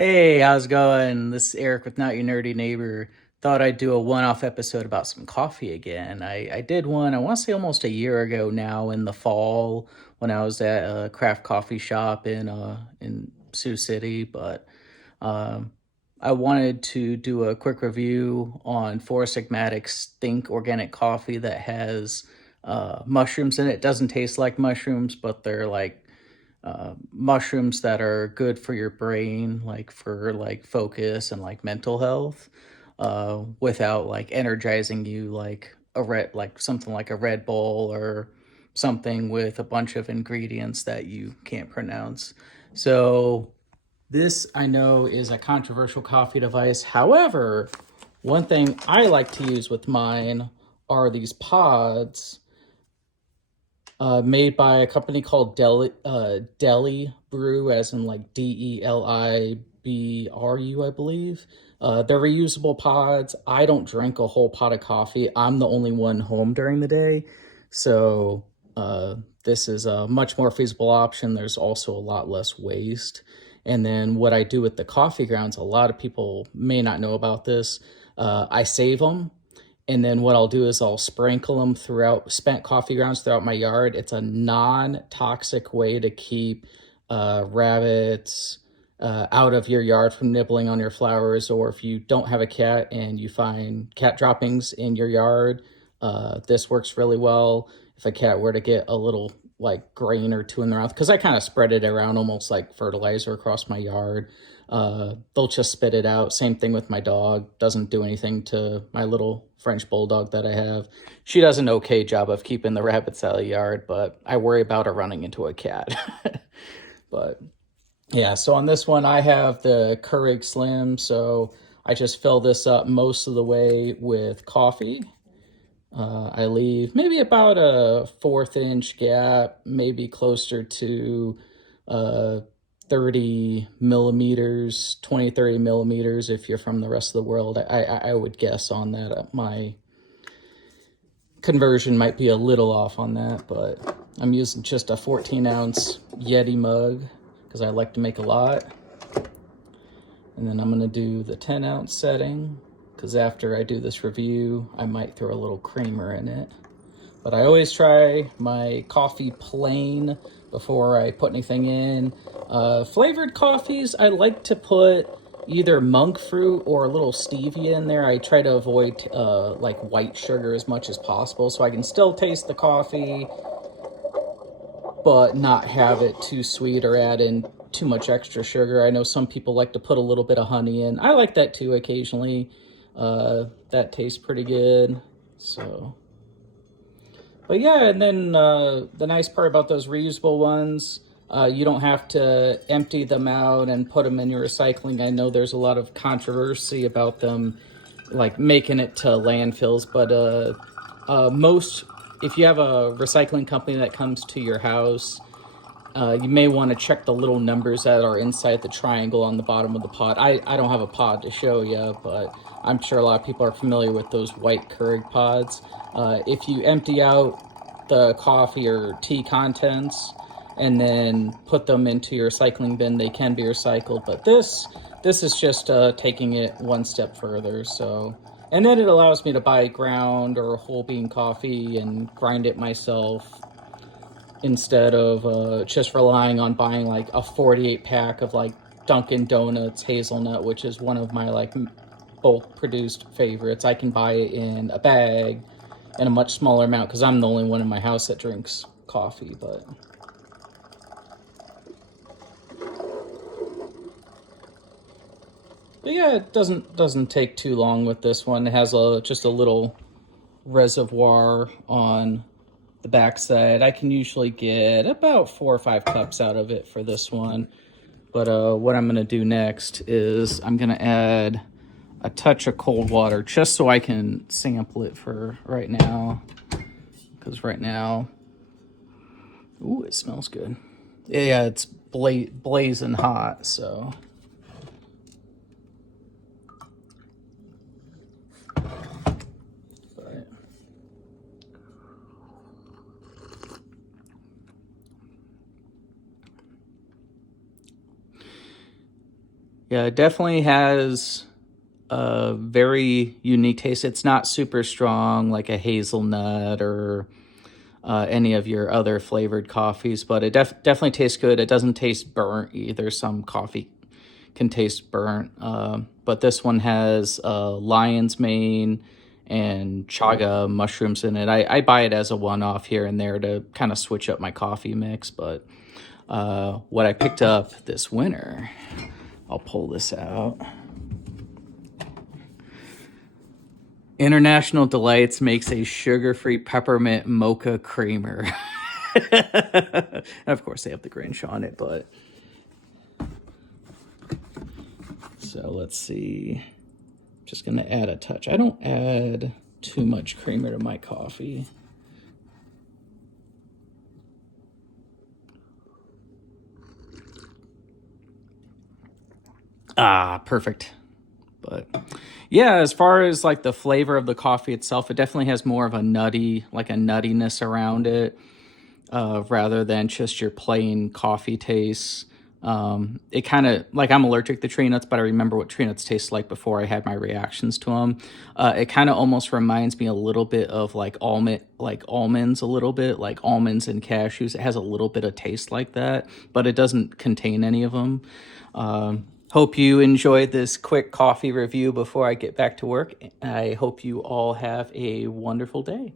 Hey, how's it going? This is Eric with Not Your Nerdy Neighbor. Thought I'd do a one-off episode about some coffee again. I did one, I want to say almost a year ago now in the fall when I was at a craft coffee shop in Sioux City, but um, I wanted to do a quick review on Four Sigmatic Think Organic Coffee that has mushrooms in it. It doesn't taste like mushrooms, but they're like mushrooms that are good for your brain, like for like focus and like mental health, without like energizing you like like something like a Red Bull or something with a bunch of ingredients that you can't pronounce. So this I know is a controversial coffee device. However, one thing I like to use with mine are these pods made by a company called Deli Brew, as in like DELIBRU, I believe. They're reusable pods. I don't drink a whole pot of coffee. I'm the only one home during the day. So this is a much more feasible option. There's also a lot less waste. And then what I do with the coffee grounds, a lot of people may not know about this. I save them, and then what I'll do is I'll sprinkle them throughout spent coffee grounds throughout my yard. It's a non-toxic way to keep rabbits out of your yard from nibbling on your flowers. Or if you don't have a cat and you find cat droppings in your yard, this works really well. If a cat were to get a little like grain or two in their mouth, because I kind of spread it around almost like fertilizer across my yard, they'll just spit it out. Same thing with my dog. Doesn't do anything to my little French bulldog that I have. She does an okay job of keeping the rabbits out of the yard, but I worry about her running into a cat. But yeah, so on this one, I have the Keurig Slim. So I just fill this up most of the way with coffee. I leave maybe about a 1/4 inch gap, maybe closer to uh, 30 millimeters, 20, 30 millimeters if you're from the rest of the world. I would guess on that. My conversion might be a little off on that, but I'm using just a 14-ounce Yeti mug because I like to make a lot. And then I'm going to do the 10-ounce setting because after I do this review, I might throw a little creamer in it. But I always try my coffee plain before I put anything in. Flavored coffees, I like to put either monk fruit or a little stevia in there. I try to avoid like white sugar as much as possible so I can still taste the coffee but not have it too sweet or add in too much extra sugar. I know some people like to put a little bit of honey in. I like that too occasionally. That tastes pretty good. So, but yeah, and then the nice part about those reusable ones, you don't have to empty them out and put them in your recycling. I know there's a lot of controversy about them, like making it to landfills, but most, if you have a recycling company that comes to your house, you may want to check the little numbers that are inside the triangle on the bottom of the pod. I don't have a pod to show you, but I'm sure a lot of people are familiar with those white Keurig pods. If you empty out the coffee or tea contents and then put them into your recycling bin, they can be recycled. But this is just taking it one step further. So, and then it allows me to buy ground or whole bean coffee and grind it myself instead of just relying on buying like a 48 pack of like Dunkin' Donuts hazelnut, which is one of my like bulk produced favorites. I can buy it in a bag in a much smaller amount because I'm the only one in my house that drinks coffee. But yeah, it doesn't take too long with this one. It has just a little reservoir on the backside. I can usually get about 4 or 5 cups out of it for this one. But what I'm going to do next is I'm going to add a touch of cold water just so I can sample it for right now. Because right now, ooh, it smells good. Yeah, it's blazing hot, so. But Yeah, it definitely has a very unique taste. It's not super strong like a hazelnut or any of your other flavored coffees, but it definitely tastes good. It doesn't taste burnt either. Some coffee can taste burnt, but this one has lion's mane and chaga mushrooms in it. I buy it as a one-off here and there to kind of switch up my coffee mix, but what I picked up this winter, I'll pull this out. International Delights makes a sugar-free peppermint mocha creamer. And of course, they have the Grinch on it, but so let's see. Just gonna add a touch. I don't add too much creamer to my coffee. Ah, perfect. But yeah, as far as like the flavor of the coffee itself, it definitely has more of a nutty, like a nuttiness around it, rather than just your plain coffee taste. It kind of like I'm allergic to tree nuts, but I remember what tree nuts taste like before I had my reactions to them. It kind of almost reminds me a little bit of like almonds, a little bit like almonds and cashews. It has a little bit of taste like that, but it doesn't contain any of them. Hope you enjoyed this quick coffee review before I get back to work. I hope you all have a wonderful day.